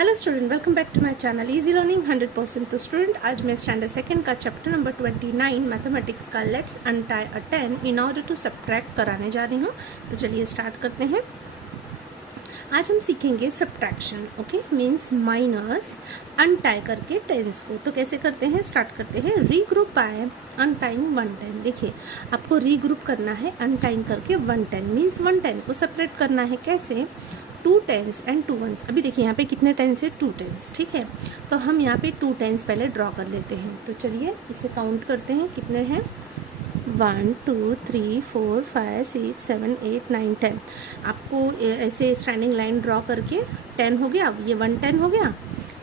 Hello student, welcome back to my channel easy learning 100%। तो student, आज मैं standard second का चैप्टर नंबर 29 मैथमेटिक्स का let's untie a 10 in order to subtract कराने जा रही हूँ। तो चलिए स्टार्ट करते हैं। आज हम सीखेंगे subtraction. Okay, means minus untie करके टेंस को। तो कैसे करते हैं, स्टार्ट करते हैं। Regroup by untying 110। देखिए, आपको रीग्रुप करना है अनटाइंग करके 110, मीन्स 110 को सेपरेट करना है। कैसे? 2 10s एंड 2 1s। अभी देखिए यहाँ पे कितने टेंस है, 2 10s। ठीक है, तो हम यहाँ पे 2 10s पहले ड्रॉ कर लेते हैं। तो चलिए इसे काउंट करते हैं, कितने हैं। 1 2 3 4 5 6 7 8 9 10। आपको ऐसे स्टैंडिंग लाइन ड्रॉ करके 10 हो गया, ये 110 हो गया,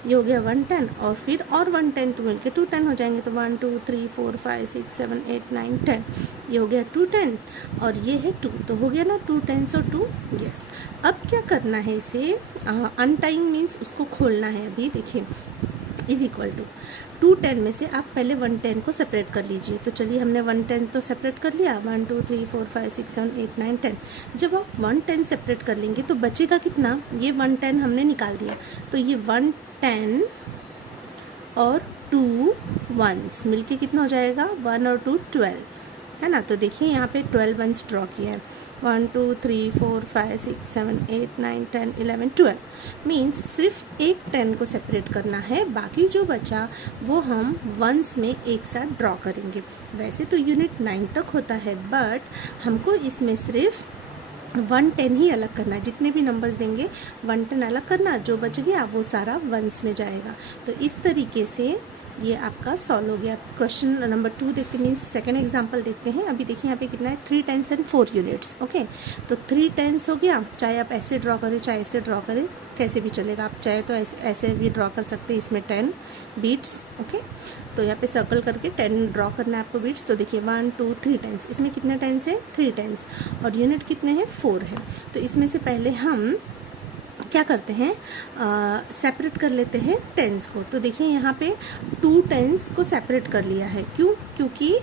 ये हो गया 110, और फिर और 110 तो मिलके 210 हो जाएंगे। तो 1 2 3 4 5 6 7 8 9 10, ये हो गया 2 10, और ये है 2, तो हो गया ना 2 10 और 2। यस, अब क्या करना है, इसे अनटाइंग मीन्स उसको खोलना है। अभी देखिए इज इक्वल टू 2 10 में से आप पहले 110 को सेपरेट कर लीजिए। तो चलिए, हमने 110 तो सेपरेट कर लिया, 1 2 3 4 5 6 7 8 9 10। जब आप 110 सेपरेट कर लेंगे तो बचेगा कितना, ये 110 हमने निकाल दिया, तो ये 110 और 2 1s मिलके कितना हो जाएगा, 1 और 2 12, है ना। तो देखिए यहाँ पे 12 1s ड्रॉ किया है। 1 2 3 4 5 6 7 8 9 10 11 12, मीन्स सिर्फ एक 10 को सेपरेट करना है, बाकी जो बचा वो हम 1s में एक साथ ड्रॉ करेंगे। वैसे तो यूनिट 9 तक होता है, बट हमको इसमें सिर्फ 110 ही अलग करना है। जितने भी नंबर्स देंगे 110 अलग करना, जो बच गया वो सारा 1s में जाएगा। तो इस तरीके से ये आपका सॉल्व हो गया। क्वेश्चन नंबर 2 देखते, मीन्स सेकंड एग्जांपल देखते हैं। अभी देखिए यहाँ पे कितना है, 3 10s एंड 4 यूनिट्स। ओके, तो 3 10s हो गया, चाहे आप ऐसे ड्रॉ करें चाहे ऐसे ड्रॉ करें, कैसे भी चलेगा। आप चाहे तो ऐसे भी ड्रॉ कर सकते हैं, इसमें 10 बीट्स। ओके, तो यहाँ पे सर्कल करके 10 ड्रॉ करना है आपको बीट्स। तो देखिए 1 2 3 10s, इसमें कितने 10s है, 3 10s, और यूनिट कितने हैं, 4 है। तो इसमें से पहले हम क्या करते हैं, सेपरेट कर लेते हैं 10s को। तो देखिए यहाँ पे 2 10s को सेपरेट कर लिया है। क्यों? क्योंकि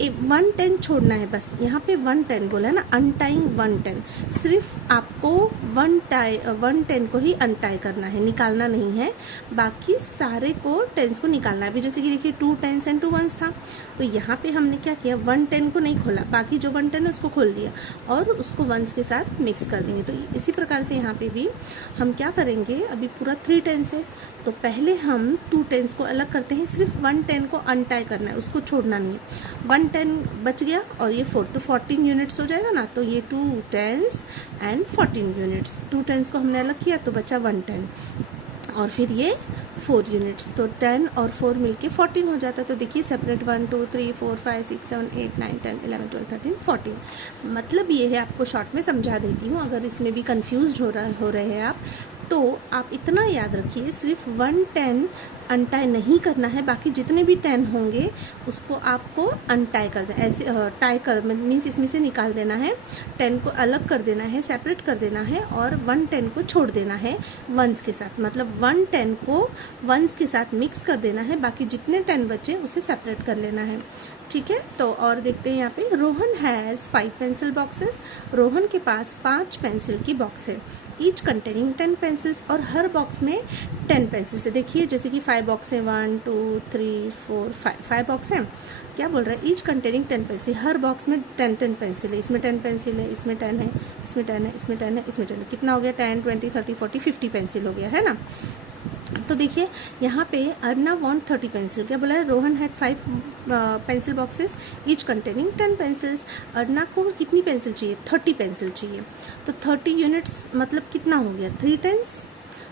110 छोड़ना है बस। यहाँ पे 110 बोला है ना, अनटाइंग 110, सिर्फ आपको 110 को ही अनटाई करना है, निकालना नहीं है। बाकी सारे को 10s को निकालना है। अभी जैसे कि देखिए 2 10s एंड 2 1s था, तो यहाँ पे हमने क्या किया, 110 को नहीं खोला, बाकी जो 110 है उसको खोल दिया और उसको 1s के साथ मिक्स कर देंगे। तो इसी प्रकार से यहाँ पे भी हम क्या करेंगे, अभी पूरा 3 10s है, तो पहले हम 2 10s को अलग करते हैं, सिर्फ 110 को अनटाई करना है, उसको छोड़ना नहीं है। 110 बच गया और ये 4, तो 14 यूनिट्स हो जाएगा ना। तो ये 2 10s एंड 14 यूनिट्स, 2 10s को हमने अलग किया तो बचा 110, और फिर ये 4 यूनिट्स, तो 10 और 4 मिलके 14 हो जाता है। तो देखिए सेपरेट 1 2 3 4 5 6 7 8 9 10 11 12 13 14। मतलब ये है, आपको शॉर्ट में समझा देती हूँ, अगर इसमें भी कंफ्यूज हो रहे हैं आप, तो आप इतना याद रखिए, सिर्फ 110 अनटाई नहीं करना है, बाकी जितने भी 10 होंगे उसको आपको अनटाई कर देना, ऐसे टाई कर मीन्स इसमें से निकाल देना है, 10 को अलग कर देना है, सेपरेट कर देना है, और 110 को छोड़ देना है 1s के साथ। मतलब 110 को 1s के साथ मिक्स कर देना है, बाकी जितने 10 बचे उसे सेपरेट कर लेना है। ठीक है, तो और देखते हैं यहाँ पे, Rohan has 5 pencil boxes. Rohan के पास 5 पेंसिल की बॉक्स है, ईच कंटेनिंग 10 पेंसिल्स, और हर बॉक्स में 10 पेंसिल्स है। देखिए जैसे कि 5 बॉक्स है, 1 2 3 4 5 बॉक्स है। क्या बोल रहा है, ईच कंटेनिंग 10 पेंसिल, हर बॉक्स में 10 पेंसिल है। इसमें 10 पेंसिल है, इसमें 10 है, इसमें 10 है, इसमें 10 है, इसमें 10 है। कितना हो गया, 10 20 30 40 50 पेंसिल हो गया, है ना। तो देखिए यहाँ पे अर्ना वॉन्ट 30 पेंसिल। क्या बोला है, Rohan had 5 pencil boxes, each containing 10 pencils. Arna को कितनी पेंसिल चाहिए, 30 पेंसिल चाहिए। तो 30 यूनिट्स मतलब कितना हो गया, 3 10s।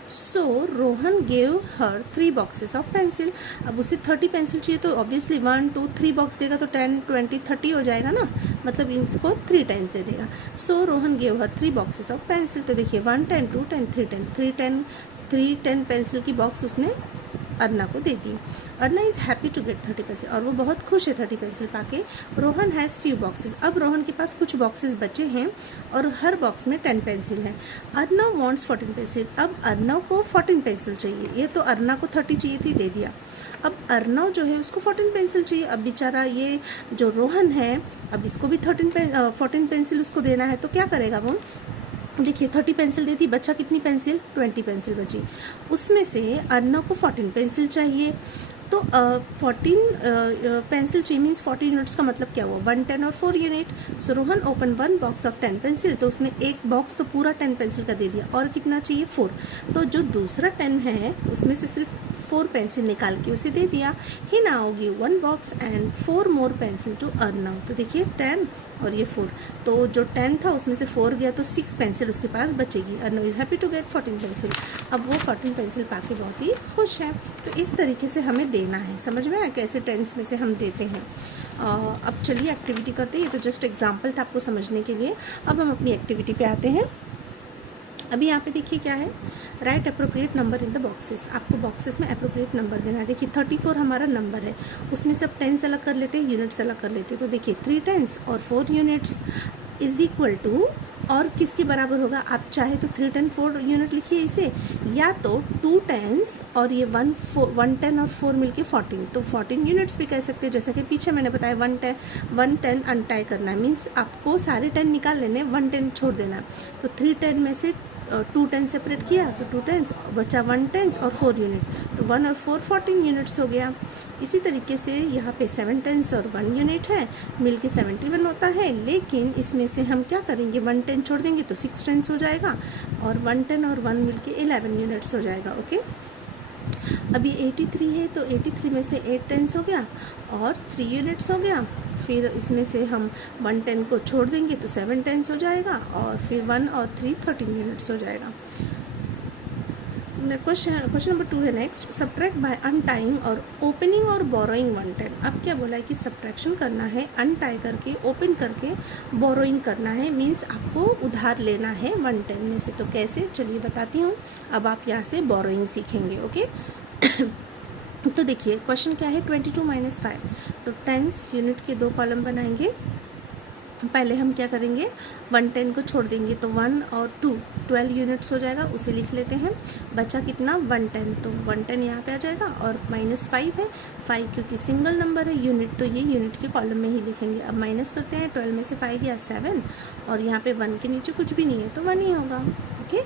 So Rohan gave her 3 boxes of pencil. अब उसे 30 पेंसिल चाहिए, तो ऑब्वियसली 1 2 3 बॉक्स देगा तो 10 20 30 हो जाएगा ना, मतलब इसको 3 टाइम्स दे देगा। So Rohan gave her 3 boxes of pencil. तो देखिए 1 10 2 10 3 10 पेंसिल की बॉक्स उसने अर्ना को दे दी। Arna is happy to get 30 pencil, और वो बहुत खुश है 30 पेंसिल पाके। Rohan has few boxes. अब रोहन के पास कुछ बॉक्सेस बचे हैं और हर बॉक्स में 10 पेंसिल है। अर्ना वॉन्ट्स 14 पेंसिल। अब अर्नव को 14 पेंसिल चाहिए, ये तो अर्ना को 30 चाहिए थी, दे दिया। अब अर्नव जो है उसको 14 पेंसिल चाहिए। अब बेचारा ये जो रोहन है, अब इसको भी 14 पेंसिल उसको देना है, तो क्या करेगा वो, देखिए 30 पेंसिल दे दी, बचा कितनी पेंसिल, 20 पेंसिल बची। उसमें से अर्नव को 14 पेंसिल चाहिए। तो 14 पेंसिल चाहिए मीन्स 40 यूनिट्स का मतलब क्या हुआ, 1 10 और 4 unit. So Rohan open 1 box of 10 pencil, तो उसने एक बॉक्स तो पूरा 10 पेंसिल का दे दिया, और कितना चाहिए 4। तो जो दूसरा 10 है उसमें से सिर्फ 4 पेंसिल निकाल के उसे दे दिया। He now give 1 box and 4 more pencil to Arnav. तो देखिए 10 और ये 4, तो जो 10 था उसमें से 4 गया तो 6 पेंसिल उसके पास बचेगी। Arnav is happy to get 14 pencil. अब वो 14 पेंसिल पाके बहुत ही खुश है। तो इस तरीके से हमें देना है, समझ में आया कैसे टेंस में से हम देते हैं। अब चलिए एक्टिविटी करते हैं, ये तो जस्ट एग्जाम्पल था आपको समझने के लिए। अब हम अपनी एक्टिविटी पे आते हैं। अभी यहाँ पे देखिए क्या है, right appropriate number in the boxes. आपको बॉक्सेस में अप्रोप्रिएट नंबर देना है। देखिए 34 हमारा नंबर है, उसमें से अब टेंस अलग कर लेते हैं, यूनिट्स अलग कर लेते हैं। तो देखिए 3 टेंस और 4 यूनिट्स इज इक्वल टू, और किसके बराबर होगा, आप चाहे तो 3 10 4 यूनिट लिखिए इसे, या तो 2 टेंस और ये 1 10 और 4 मिलके 14, तो 14 यूनिट्स भी कह सकते हैं। जैसा कि पीछे मैंने बताया 1 10 अनटाई करना है, मीन्स आपको सारे 10 निकाल लेने, 1 10 छोड़ देना। तो 3 10 में से 2 10 सेपरेट किया तो 2 टेंस, बचा 1 टेंस और 4 यूनिट, तो 1 और 4 14 यूनिट्स हो गया। इसी तरीके से यहाँ पे 7 टेंस और 1 यूनिट है, मिलके 71 होता है। लेकिन इसमें से हम क्या करेंगे, 1 10 छोड़ देंगे तो 6 टेंस हो जाएगा, और 1 10 और 1 मिलके 11 यूनिट्स हो जाएगा। ओके, अभी 83 है, तो 83 में से 8 टेंस हो गया और 3 यूनिट्स हो गया। फिर इसमें से हम 1 10 को छोड़ देंगे तो 7 टेंस हो जाएगा, और फिर 1 और 3 13 यूनिट्स हो जाएगा। क्वेश्चन नंबर 2 है नेक्स्ट, सब्ट्रैक्ट बाय अनटाइंग और ओपनिंग और बोरोइंग 1 10। अब क्या बोला है कि सब्ट्रैक्शन करना है अनटाई करके, ओपन करके, बोरोइंग करना है, मीन्स आपको उधार लेना है 1 10 में से। तो कैसे, चलिए बताती हूँ। अब आप यहाँ से बोरोइंग सीखेंगे। ओके तो देखिए क्वेश्चन क्या है, 22 - 5। तो टेंस यूनिट के 2 कॉलम बनाएंगे। पहले हम क्या करेंगे, 1 10 को छोड़ देंगे तो 1 और 2 12 यूनिट्स हो जाएगा, उसे लिख लेते हैं। बचा कितना, 1 10, तो 1 10 यहाँ पे आ जाएगा, और -5 है, 5 क्योंकि सिंगल नंबर है, यूनिट तो ये यूनिट के कॉलम में ही लिखेंगे। अब माइनस करते हैं, 12 में से 5 गया 7, और यहाँ पे 1 के नीचे कुछ भी नहीं है तो 1 ही होगा। ओके,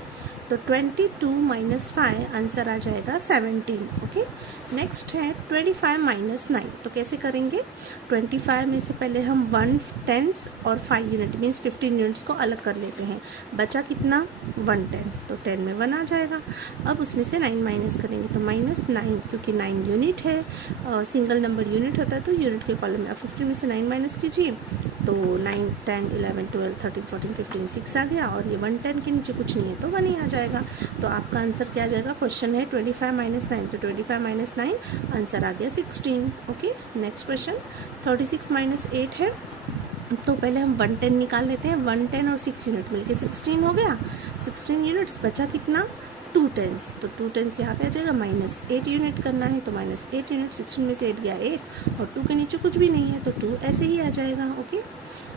तो 22 - 5 आंसर आ जाएगा 17। ओके, नेक्स्ट है 25 - 9। तो कैसे करेंगे, 25 में से पहले हम 1 टेंस और 5 यूनिट मीन्स 15 यूनिट्स को अलग कर लेते हैं। बचा कितना, 1 10, तो 10 में 1 आ जाएगा। अब उसमें से 9 माइनस करेंगे तो -9, क्योंकि 9 यूनिट है, सिंगल नंबर यूनिट होता है तो यूनिट के कॉलम में। अब 15 में से 9 माइनस कीजिए तो 9 10 11 12 13 14 15 6 आ गया, और ये 1 10 के नीचे कुछ नहीं है तो 1 ही आ जाएगा। तो आपका आंसर क्या आ जाएगा, क्वेश्चन है 25 - 9, तो 25 - 9 आंसर आ गया 16। ओके, नेक्स्ट क्वेश्चन 36 - 8 है। तो पहले हम 1 10 निकाल लेते हैं, 1 10 और 6 यूनिट मिलके 16 हो गया, 16 यूनिट्स। बचा कितना, 2 टेंस, तो 2 टेंस यहाँ पे आ जाएगा, -8 यूनिट करना है तो -8 यूनिट, 16 में से 8 गया 8, और 2 के नीचे कुछ भी नहीं है तो 2 ऐसे ही आ जाएगा। ओके,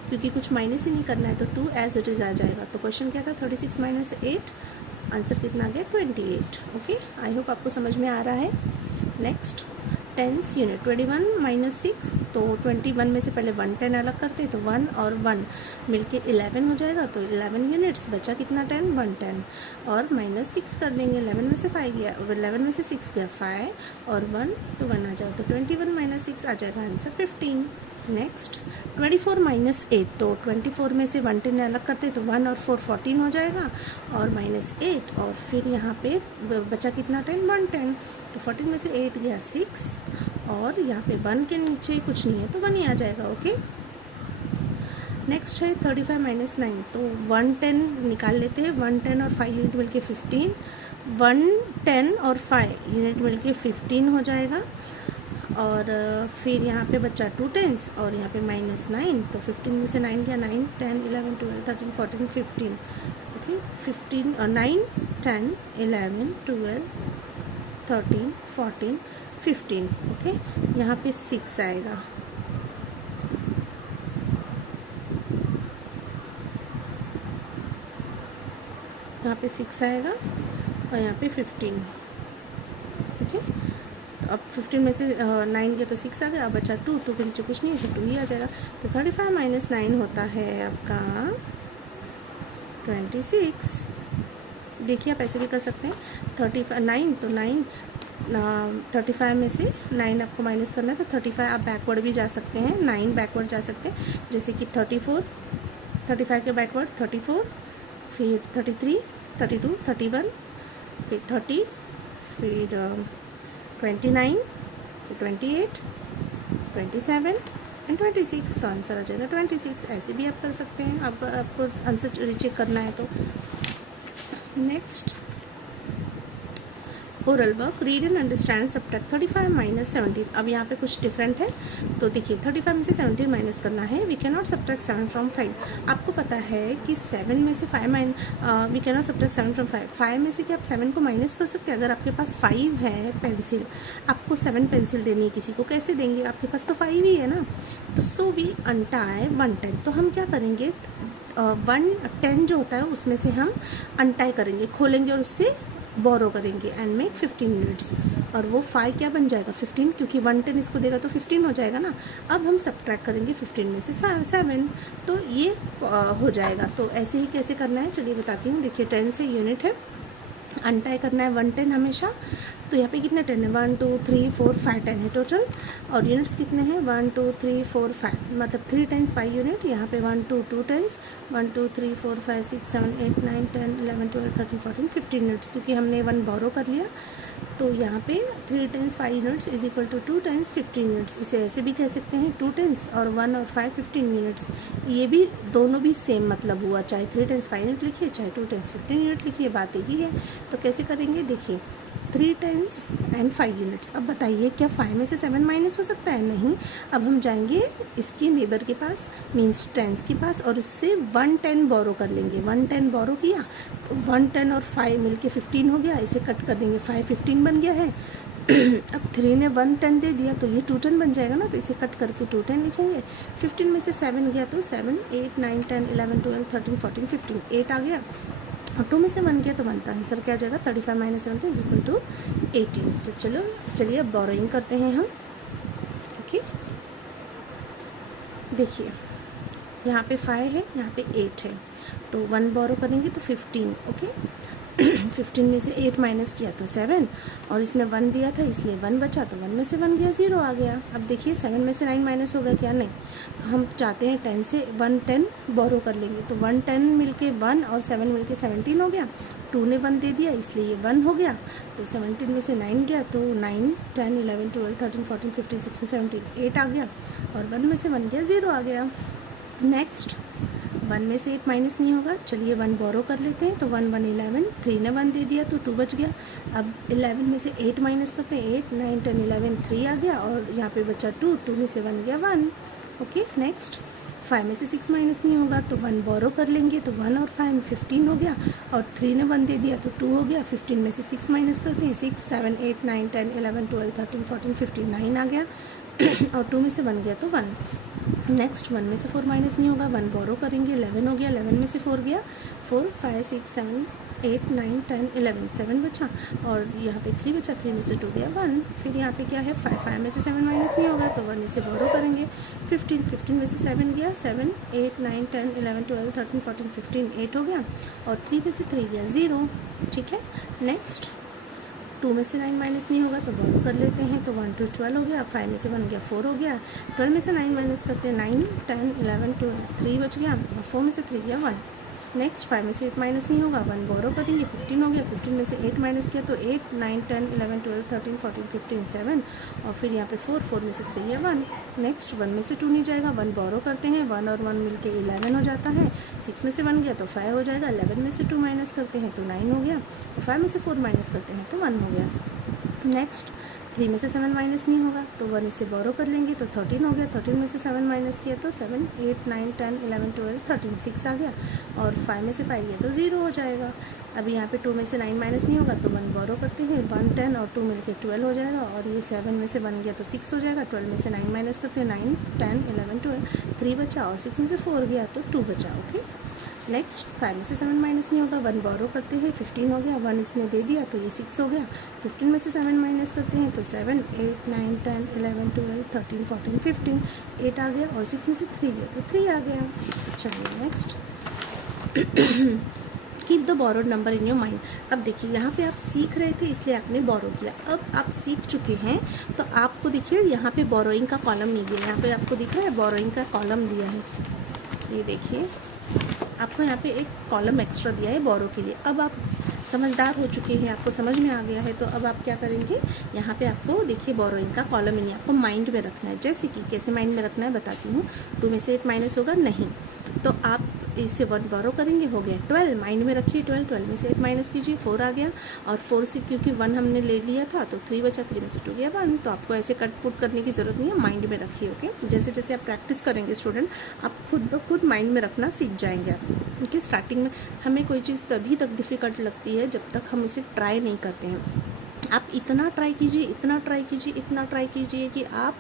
क्योंकि कुछ माइनस ही नहीं करना है तो 2 एज इट इज़ आ जाएगा। तो क्वेश्चन क्या था, 36 - 8, आंसर कितना आ गया, 28। ओके, आई होप आपको समझ में आ रहा है। Next tens unit 21 - 6। तो 21 में से पहले 1 10 अलग करते हैं तो 1 और 1 मिलके 11 हो जाएगा, तो 11 यूनिट्स। बचा कितना, 10 1 10, और -6 कर देंगे, 11 में से 5 गया, 11 में से 6 गया 5, और 1 तो 1 आ जाएगा, तो 21 - 6 आ जाएगा आंसर 15। नेक्स्ट 24 - 8। तो 24 में से 1 10 अलग करते तो 1 और 4 14 हो जाएगा, और -8, और फिर यहाँ पे बचा कितना, 10 1 10, तो 14 में से 8 गया 6, और यहाँ पे 1 के नीचे कुछ नहीं है तो 1 ही आ जाएगा। ओके, नेक्स्ट है 35 - 9। तो 1 10 निकाल लेते हैं, 1 10 और 5 यूनिट मिलके 15, 1 10 और 5 यूनिट मिलके 15 हो जाएगा, और फिर यहाँ पे बच्चा 2 टेंस और यहाँ पे -9, तो 15 में से 9 गया, 9 10 11 12 13 14 15। ओके, 15 9 10 11 12 13 14 15। ओके, यहाँ पे 6 आएगा। यहाँ पे 6 आएगा, और यहाँ पे 15। ओके, अब 15 में से 9 के तो 6 आ गया, अब बचा 2, 2 के नीचे कुछ नहीं है तो 2 ही आ जाएगा। तो 35 - 9 होता है आपका 26। देखिए आप ऐसे भी कर सकते हैं, 9 तो 9 35 में से 9 आपको माइनस करना है, तो 35 आप बैकवर्ड भी जा सकते हैं, 9 बैकवर्ड जा सकते हैं, जैसे कि 34, 35 के बैकवर्ड 34, फिर 33, 32, 31, फिर 30, फिर 29, फिर 28, 27 एंड 26। तो आंसर आ जाएगा 26। ऐसे भी आप कर सकते हैं, आपको आंसर रीचेक करना है तो। Next oral work, read and understand subtract 35 minus 17। अब यहाँ पे कुछ डिफरेंट है, तो देखिए 35 में से 17 माइनस करना है। We can not subtract 7 from 5। आपको पता है कि 7 में से 5 we can not subtract 7 from 5। 5 में से क्या आप 7 को माइनस कर सकते हैं? अगर आपके पास 5 है पेंसिल, आपको 7 पेंसिल देनी है किसी को, कैसे देंगे? आपके पास तो 5 ही है ना। तो सो वी अनटाई 110। तो हम क्या करेंगे, 110 जो होता है उसमें से हम अनटाई करेंगे, खोलेंगे और उससे बोरो करेंगे एंड मेक 15 यूनिट्स। और वो 5 क्या बन जाएगा 15, क्योंकि 110 इसको देगा तो 15 हो जाएगा ना। अब हम सब्ट्रैक्ट करेंगे 15 में से 7, तो ये हो जाएगा। तो ऐसे ही कैसे करना है चलिए बताती हूँ। देखिए 10 से यूनिट है, अनटाई करना है 110 हमेशा। तो यहाँ पे कितने 10 है, 1 2 3 4 5 10 है टोटल। और यूनिट्स कितने हैं 1 2 3 4 5, मतलब 3 टाइम्स 5 यूनिट। यहाँ पे 1 2 2 टाइम्स 1 2 3 4 5 6 7 8 9 10 11 12 13 14 15 यूनिट्स, क्योंकि हमने 1 बोरो कर लिया। तो यहाँ पे 3 times 5 units is equal to 2 times 15 units. इसे ऐसे भी कह सकते हैं 2 टाइम्स और 1 और 5 15 यूनिट्स। ये भी दोनों भी सेम मतलब हुआ, चाहे 3 टाइम्स 5 यूनिट लिखिए चाहे 2 टाइम्स 15 यूनिट लिखिए, बात एक ही है। तो कैसे करेंगे, देखिए 3 टाइम्स एंड 5 यूनिट्स। अब बताइए क्या 5 में से 7 माइनस हो सकता है? नहीं। अब हम जाएंगे इसकी नेबर के पास, मीन्स 10 के पास, और उससे 110 बोरो कर लेंगे। 110 बोरो किया तो 110 और 5 मिलके 15 हो गया। इसे कट कर देंगे, 5 15 बन गया है। अब 3 ने 110 दे दिया तो ये 210 बन जाएगा ना, तो इसे कट करके 210 लिखेंगे। 15 में से 7 गया तो 7 8 9 10 11 12 13 14 15, 8 आ गया। और 2 में से 1 गया तो 1 का आंसर क्या आ जाएगा 35 माइनस 7 इज इक्वल टू 18। तो चलिए अब बोरोइंग करते हैं हम। ओके, देखिए यहाँ पे 5 है, यहाँ पे 8 है, तो 1 बोरो करेंगे तो 15। ओके 15 में से 8 माइनस किया तो 7, और इसने 1 दिया था इसलिए 1 बचा, तो 1 में से 1 गया 0 आ गया। अब देखिए 7 में से 9 माइनस होगा क्या? नहीं। तो हम चाहते हैं 10 से 110 बोरो कर लेंगे, तो 110 मिलके 1 और 7 मिलके 17 हो गया। 2 ने 1 दे दिया इसलिए ये 1 हो गया, तो 17 में से 9 गया तो 9 10 11 12 13 14 15 16 17 8 आ गया, और 1 में से 1 गया 0 आ गया। नेक्स्ट 1 में से 8 माइनस नहीं होगा, चलिए 1 बोरो कर लेते हैं। तो 1 1 11, 3 ने 1 दे दिया तो 2 बच गया। अब 11 में से 8 माइनस करते हैं, 8 9 10 11 3 आ गया, और यहाँ पे बचा 2, 2 में से 1 गया 1। ओके नेक्स्ट 5 में से 6 माइनस नहीं होगा, तो 1 बोरो कर लेंगे, तो 1 और 5 15 हो गया, और 3 ने 1 दे दिया तो 2 हो गया। 15 में से 6 माइनस करते हैं, 6 7 8 9 10 11 12 13 14 15 9 आ गया, और 2 में से 1 गया तो 1। नेक्स्ट 1 में से 4 माइनस नहीं होगा, 1 बोरो करेंगे, 11 हो गया, 11 में से 4 गया, 4 5 6 7 8 9 10 11 7 बचा, और यहाँ पे 3 बचा, 3 में से 2 गया 1। फिर यहाँ पे क्या है 5 में से 7 माइनस नहीं होगा, तो 1 इसे बोरो करेंगे, 15 में से 7 गया, 7 8 9 10 11 12 13 14 15 8 हो गया, और 3 में से 3 गया 0। ठीक है, नेक्स्ट 2 में से 9 माइनस नहीं होगा तो बोरो कर लेते हैं, तो 1 to 12 हो गया, 5 में से 1 गया 4 हो गया, 12 में से 9 माइनस करते हैं, 9 10 11 12 3 बच गया, और 4 में से 3 गया 1। नेक्स्ट 5 में से 8 माइनस नहीं होगा, 1 बोरो करेंगे, 15 हो गया, 15 में से 8 माइनस किया तो 8 9 10 11 12 13 14 15 7, और फिर यहाँ पे 4 4 में से 3 है 1। नेक्स्ट 1 में से 2 नहीं जाएगा, 1 बोरो करते हैं, 1 और 1 मिलके 11 हो जाता है, 6 में से 1 गया तो 5 हो जाएगा, 11 में से 2 माइनस करते हैं तो 9 हो गया, और 5 में से 4 माइनस करते हैं तो 1 हो गया। नेक्स्ट 3 में से 7 माइनस नहीं होगा, तो 1 इससे बोरो कर लेंगे, तो 13 हो गया, 13 में से 7 माइनस किया तो 7 8 9 10 11 12 13 6 आ गया, और 5 में से 5 गया तो 0 हो जाएगा। अभी यहाँ पे 2 में से 9 माइनस नहीं होगा, तो 1 बोरो करते हैं, 1 10 और 2 मिलके 12 हो जाएगा, और ये 7 में से 1 गया तो 6 हो जाएगा, 12 में से 9 माइनस करते हैं, 9 10 11 12 3 बचा, और 6 में से 4 गया तो 2 बचा। ओके नेक्स्ट 5 में से 7 माइनस नहीं होगा, 1 बोरो करते हैं, 15 हो गया, 1 इसने दे दिया तो ये 6 हो गया, 15 में से 7 माइनस करते हैं तो 7 8 9 10 11 12 13 14 15 8 आ गया, और 6 में से 3 गया तो 3 आ गया। चलिए next keep the borrowed number in your mind. अब देखिए यहाँ पे आप सीख रहे थे इसलिए आपने बोरो किया, अब आप सीख चुके हैं तो आपको देखिए यहाँ पे बोरोइंग का कॉलम नहीं दिया, यहाँ पे आपको दिख रहा है बोरोइंग का कॉलम दिया है, ये देखिए आपको यहाँ पे एक कॉलम एक्स्ट्रा दिया है बोरो के लिए। अब आप समझदार हो चुके हैं, आपको समझ में आ गया है, तो अब आप क्या करेंगे, यहाँ पे आपको देखिए बोरोइंग का कॉलम ही नहीं, आपको माइंड में रखना है। जैसे कि कैसे माइंड में रखना है बताती हूँ। 2 में से 8 माइनस होगा नहीं, तो आप इससे 1 बोरो करेंगे, हो गया 12, माइंड में रखिए 12, 12 में से 8 माइनस कीजिए 4 आ गया, और 4 से क्योंकि 1 हमने ले लिया था तो 3 बचा, 3 में से 2 गया 1, तो आपको ऐसे कट पुट करने की ज़रूरत नहीं है, माइंड में रखिए। ओके, जैसे जैसे आप प्रैक्टिस करेंगे स्टूडेंट, आप खुद ब खुद माइंड में रखना सीख जाएंगे आप। ओके, स्टार्टिंग में हमें कोई चीज़ तभी तक डिफ़िकल्ट लगती है जब तक हम उसे ट्राई नहीं करते हैं। आप इतना ट्राई कीजिए, इतना ट्राई कीजिए, इतना ट्राई कीजिए कि आप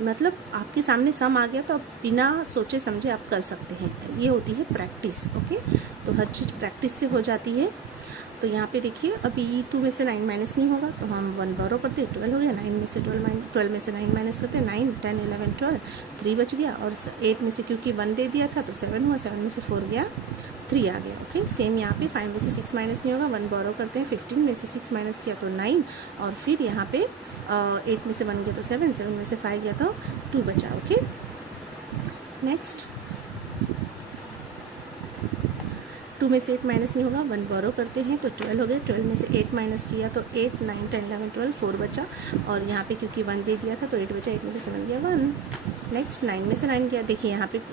मतलब आपके सामने सम आ गया तो आप बिना सोचे समझे आप कर सकते हैं। ये होती है प्रैक्टिस। ओके, तो हर चीज़ प्रैक्टिस से हो जाती है। तो यहाँ पे देखिए अभी 2 में से 9 माइनस नहीं होगा तो हम 1 बोरो करते हैं, 12 हो गया, 9 में से 12 में से 9 माइनस करते हैं, 9, 10, 11, 12, 3 बच गया, और 8 में से क्योंकि 1 दे दिया था तो 7 हुआ, 7 में से 4 गया, 3 आ गया। ओके, सेम यहाँ पे 5 में से 6 माइनस नहीं होगा, 1 बोरो करते हैं, 15 में से 6 माइनस किया तो 9, और फिर यहाँ पे 8 में से 1 गया तो 7, 7 में से 5 गया तो 2 बचा। ओके, नेक्स्ट 2 में से 8 माइनस नहीं होगा, 1 बोरो करते हैं तो 12 हो गया, 12 में से 8 माइनस किया तो 8, 9, 10, 11, 12, 4 बचा, और यहाँ पे क्योंकि 1 दे दिया था तो 8 बचा, 8 में से 7 गया 1। नेक्स्ट 9 में से 9 गया, देखिए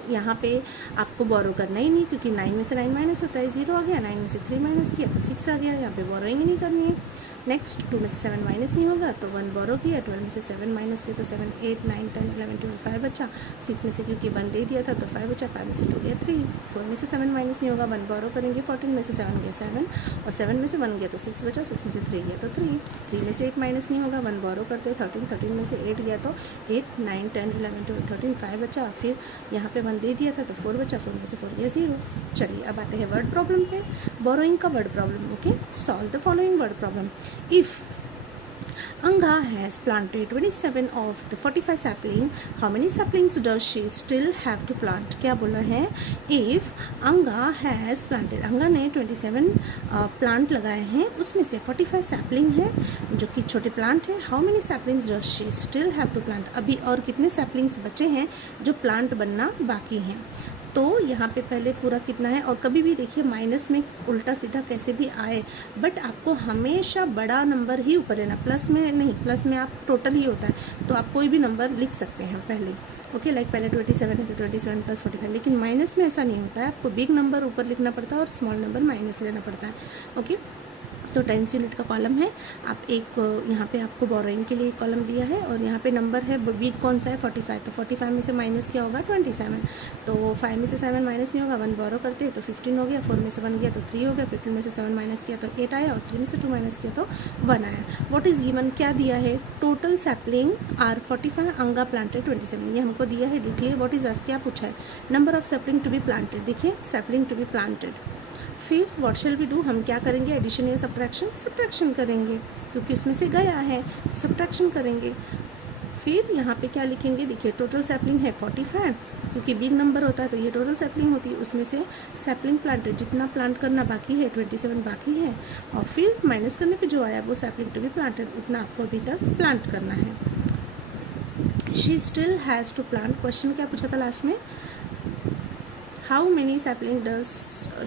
यहाँ पे आपको बोरो करना ही नहीं क्योंकि 9 में से 9 माइनस होता है, 0 आ गया, 9 में से 3 माइनस किया तो 6 आ गया, यहाँ पे बोरोइंग नहीं करनी है। नेक्स्ट 2 में से 7 माइनस नहीं होगा तो 1 बोरो किया, 12 में से 7 माइनस किया तो 7, 8, 9, 10, 11, 12, 5 बचा, 6 में से क्योंकि 1 दे दिया था तो 5 बचा, 5 में से 2 गया 3, 4 में से 7 माइनस नहीं होगा, 1 बोरो करेंगे, 14 में से 7 गया 7, और 7 में से 1 गया तो 6 बचा, 6 में से 3 गया तो 3, 3 में से 8 माइनस नहीं होगा, 1 बोरो करते 13, 13 में से 8 गया तो 8, 9, 10, 11, 12, 13, 5 बचा, फिर यहाँ पे 1 दे दिया था तो 4 बचा, 4 में से 4 गया 0। चलिए अब आते हैं वर्ड प्रॉब्लम पे, बोरोइंग का word problem. Okay, solve the following word problem. If Anga has planted 27 of the 45 sapling, how many saplings does she still have to plant? क्या बोला है, if Anga has planted, Anga ने 27 plant लगाए हैं, उसमें से 45 sapling है जो कि छोटे प्लांट है, how many saplings does she still have to plant, अभी और कितने सैपलिंग्स बचे हैं जो प्लांट बनना बाकी हैं। तो यहाँ पे पहले पूरा कितना है, और कभी भी देखिए माइनस में उल्टा सीधा कैसे भी आए, बट आपको हमेशा बड़ा नंबर ही ऊपर लेना, प्लस में नहीं, प्लस में आप टोटल ही होता है तो आप कोई भी नंबर लिख सकते हैं पहले। ओके, लाइक पहले 27 है तो 27 प्लस 45, लेकिन माइनस में ऐसा नहीं होता है, आपको बिग नंबर ऊपर लिखना पड़ता है और स्मॉल नंबर माइनस लेना पड़ता है। ओके, तो 10 यूनिट का कॉलम है, आप एक यहाँ पे आपको बोरोइंग के लिए कॉलम दिया है, और यहाँ पे नंबर है बिग कौन सा है 45, तो 45 में से माइनस क्या होगा 27, तो 5 में से 7 माइनस नहीं होगा, 1 बोरो करते हैं तो 15 हो गया, 4 में से 1 गया तो 3 हो गया, 15 में से 7 माइनस किया तो 8 आया, और 3 में से 2 माइनस किया तो 1 आया। व्हाट इज़ गिवन, क्या दिया है, टोटल सैपलिंग आर 45, अंगा प्लांटेड 27, ये हमको दिया है, लिख लिए। व्हाट इज अस, क्या पूछा है, number of sapling to be planted, देखिए सैपलिंग टू बी प्लांटेड। फिर व्हाट शैल वी डू, हम क्या करेंगे, एडिशन या सब्ट्रैक्शन करेंगे क्योंकि उसमें से गया है, सब्ट्रैक्शन करेंगे। फिर यहाँ पे क्या लिखेंगे, देखिए टोटल सैपलिंग है 45, क्योंकि बिग नंबर होता है तो ये टोटल सैपलिंग होती है, उसमें से सैपलिंग प्लांटेड जितना प्लांट करना बाकी है 27 बाकी है, और फिर माइनस करने पे जो आया वो सैपलिंग टू बी प्लांटेड, उतना आपको अभी तक प्लांट करना है। She still has to plant, question क्या पूछा था लास्ट में, how many sapling does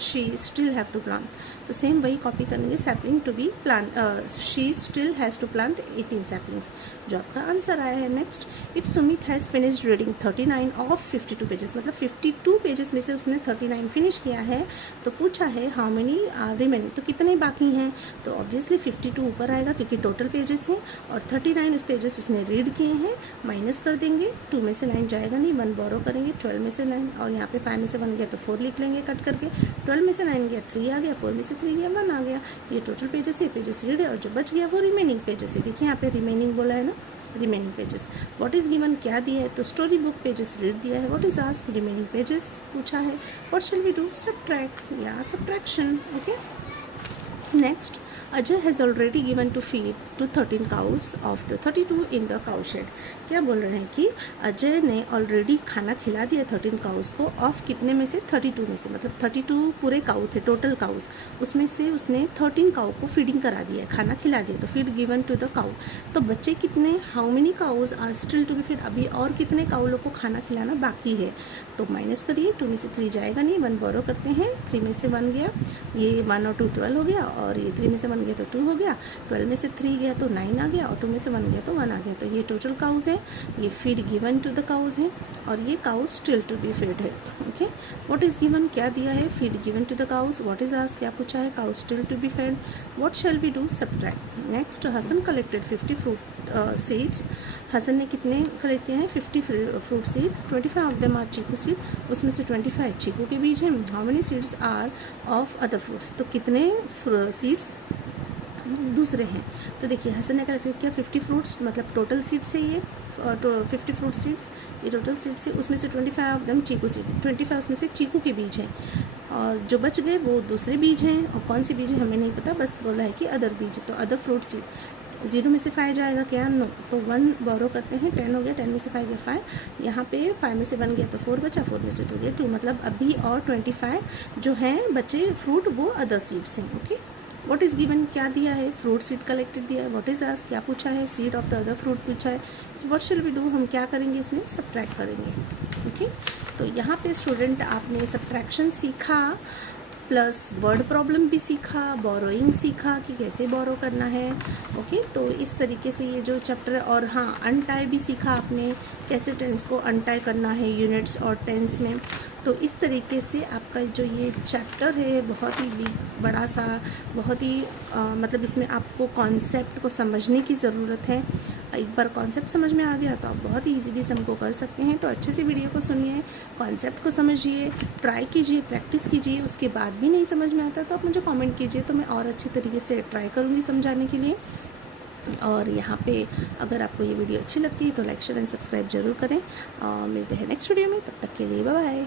she still have to plant, तो सेम वही कॉपी करेंगे, sapling to be plant, she still has to plant 18 saplings, जो आपका आंसर आया है। Next, if Sumit has finished reading 39 of 52 pages, मतलब 52 पेजेस में से उसने 39 फिनिश किया है, तो पूछा है हाउ मेनी आर रिमेनिंग, तो कितने बाकी हैं, तो ऑब्वियसली 52 ऊपर आएगा क्योंकि टोटल पेजेस हैं, और 39 उस पेजेस उसने रीड किए हैं, माइनस कर देंगे, 2 में से 9 जाएगा नहीं, 1 बोरो करेंगे, 12 में से 9, और यहाँ पे 5 में से 1 गया तो 4 लिख लेंगे कट करके, 12 में से 9 गया 3 आ गया, 4 में से 3 गया 1 आ गया, ये टोटल पेजेस है, पेजेस रीड है, और जो बच गया वो रिमेनिंग पेजेस है, देखिए यहाँ पे रिमेनिंग बोला है ना, remaining pages. What is given, क्या दिया है, तो स्टोरी बुक पेजेस रीड दिया है, what is ask, remaining pages पूछा है, what shall we do, subtract या subtraction. Okay, next, Ajay has already given to feed to 13 cows of the 32 in the cow shed. क्या बोल रहे हैं कि अजय ने ऑलरेडी खाना खिला दिया 13 काउस को, ऑफ कितने में से, 32 में से, मतलब 32 पूरे काउ थे टोटल काउस, उसमें से उसने 13 काउ को फीडिंग करा दिया, खाना खिला दिया, तो feed given to the cow. तो बच्चे कितने, how many cows are still to be feed, अभी और कितने काउ लोग को खाना खिलाना बाकी है। तो माइनस करिए, 2 में से 3 जाएगा नहीं, 1 बोरो करते हैं, 3 में से 1 गया, ये 1 और 2 12 हो गया, और ये 3 में से 1 गया तो 2 हो गया, 12 में से 3 गया तो 9 आ गया, और 2 में से 1 गया तो 1 आ गया। तो ये टोटल काउज है, ये feed given to the cows है, और ये cows still to be feed है। ओके, व्हाट इज गिवन, क्या दिया है, feed given to the cows, what is asked, क्या पूछा है, cows still to be feed, what shall we do, subtract. Next, Hasan collected 50 fruit seeds, Hasan ने कितने collect किए हैं, 50 fruit seed, 25 of them are chikoo seed, उसमें से 25 चीकू के बीज हैं। How many seeds are of other fruits, तो कितने सीड्स दूसरे हैं। तो देखिए हसन ने कलेक्ट किया 50 फ्रूट्स, मतलब टोटल सीड्स है ये, 50 फ्रूट सीड्स, ये टोटल सीड्स है, उसमें से 25 ऑफ देम चीकू सीड, 25 उसमें से चीकू के बीज हैं, और जो बच गए वो दूसरे बीज हैं, और कौन से बीज हैं हमें नहीं पता, बस बोला है कि अदर बीज, तो अदर फ्रूट सीड। 0 में से 5 जाएगा क्या, नो, तो 1 बोरो करते हैं, 10 हो गया, 10 में से 5 गया 5, यहाँ पे 5 में से 1 गया तो 4 बचा, 4 में से 2 गया 2, मतलब अभी और 25 जो हैं बचे फ्रूट वो अदर सीड्स हैं। ओके, व्हाट इज़ गिवन, क्या दिया है, फ्रूट सीड कलेक्टेड दिया है, व्हाट इज आस्क्ड, क्या पूछा है, seed of the other fruit पूछा है, व्हाट शैल वी डू, हम क्या करेंगे इसमें, सब्ट्रैक्ट करेंगे। ओके, तो यहाँ पे स्टूडेंट आपने सब्ट्रैक्शन सीखा, प्लस वर्ड प्रॉब्लम भी सीखा, बोरोइंग सीखा कि कैसे बोरो करना है। ओके, तो इस तरीके से ये जो चैप्टर है, और हाँ अनटाई भी सीखा आपने, कैसे टेंस को अनटाई करना है यूनिट्स और टेंस में। तो इस तरीके से आपका जो ये चैप्टर है बहुत ही बड़ा सा, बहुत ही मतलब इसमें आपको कॉन्सेप्ट को समझने की ज़रूरत है। एक बार कॉन्सेप्ट समझ में आ गया तो आप बहुत ही ईजीली सम को कर सकते हैं। तो अच्छे से वीडियो को सुनिए, कॉन्सेप्ट को समझिए, ट्राई कीजिए, प्रैक्टिस कीजिए, उसके बाद भी नहीं समझ में आता तो आप मुझे कमेंट कीजिए, तो मैं और अच्छी तरीके से ट्राई करूँगी समझाने के लिए। और यहाँ पे अगर आपको ये वीडियो अच्छी लगती है तो लाइक शेयर एंड सब्सक्राइब जरूर करें, और मिलते हैं नेक्स्ट वीडियो में, तब तक के लिए बाय बाय।